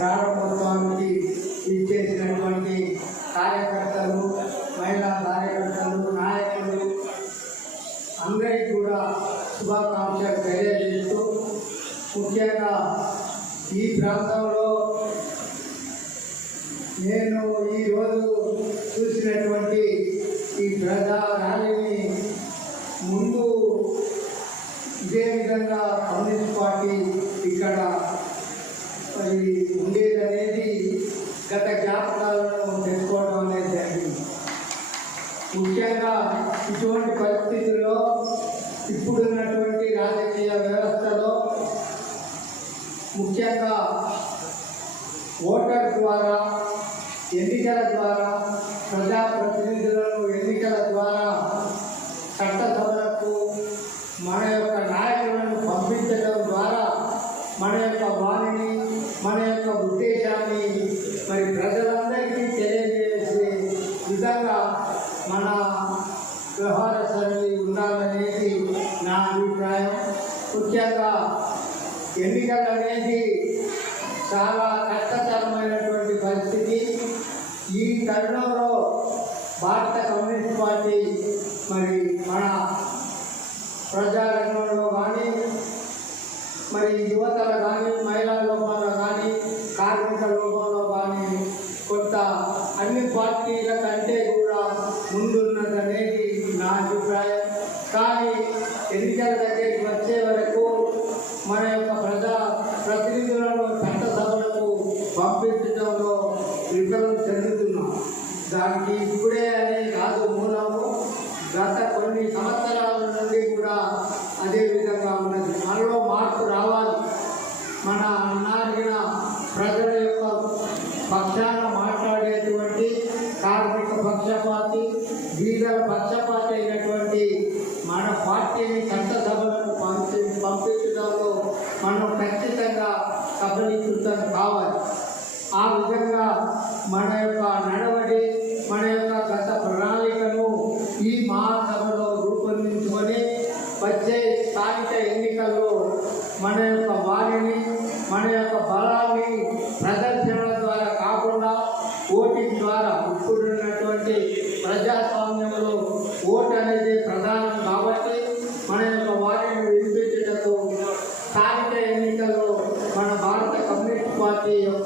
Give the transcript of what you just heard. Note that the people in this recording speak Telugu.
ప్రారంభోత్సవానికి ఇచ్చేసినటువంటి కార్యకర్తలు, మహిళా కార్యకర్తలు, నాయకులు అందరికీ కూడా శుభాకాంక్షలు తెలియజేస్తూ, ముఖ్యంగా ఈ ప్రాంతంలో నేను ఈరోజు చూసినటువంటి ఈ ప్రజా ర్యాలీని ముందు ఇదే విధంగా కమ్యూనిస్ట్ పార్టీ ఇక్కడ ఉండేదనేది గత జ్ఞాపకాలను తెచ్చుకోవడం అనేది జరిగింది. ముఖ్యంగా ఇటువంటి పరిస్థితుల్లో ఇప్పుడున్నటువంటి రాజకీయ వ్యవస్థలో ముఖ్యంగా ఓటర్ ద్వారా, ఎన్నికల ద్వారా, ప్రజాప్రతినిధులను ఎన్నికల ద్వారా చట్టసభలకు మన యొక్క నాయకులను పంపించడం ద్వారా మన యొక్క వాణిని, మన యొక్క ఉద్దేశాన్ని మరి ప్రజలందరికీ తెలియజేసే విధంగా మన వ్యవహార శైలి ఉండాలనేది నా అభిప్రాయం. ముఖ్యంగా ఎన్నికలు అనేది చాలా కష్టతరమైనటువంటి పరిస్థితి. ఈ తరుణంలో భారత కమ్యూనిస్ట్ పార్టీ మరి మన ప్రజారంగంలో కానీ, మరి యువతలు కానీ, మహిళా లోపంలో కానీ, కార్మిక లోపంలో కానీ కొంత అన్ని పార్టీల కంటే కూడా ముందున్నదనేది నా అభిప్రాయం. కానీ ఎన్నికల దగ్గరికి వచ్చే వరకు మన యొక్క ప్రజా ప్రతినిధులను చట్టసభలకు పంపించడంలో విఫలం చెందుతున్నాం. దానికి ఇప్పుడే అనే కాదు మూలము, గత కొన్ని సంవత్సరాల నుండి కూడా అదే విధంగా ఉన్నది. మనలో మార్పు రావాలి. మన అన్నాడిన ప్రజల యొక్క పక్షాన మాట్లాడేటువంటి కార్మిక పక్షపాతి, బీదల పక్షపాతి అయినటువంటి మన పార్టీని చట్టసభలకు పంపించడంలో మనం ఖచ్చితంగా సఫలీకృతం కావాలి. ఆ విధంగా మన యొక్క నడవడి, మన యొక్క గత ప్రణాళికను ఈ మహాసభలో రూపొందించుకొని వచ్చే స్థానిక ఎన్నికల్లో మన యొక్క వారిని, మన యొక్క బలాన్ని ప్రదర్శనల ద్వారా కాకుండా ఓటింగ్ ద్వారా, ఇప్పుడున్నటువంటి ప్రజాస్వామ్యంలో ఓటు అనేది ప్రధానం కాబట్టి మన యొక్క వారిని వినిపించడంతో స్థానిక ఎన్నికల్లో మన భారత కమ్యూనిస్ట్ పార్టీ యొక్క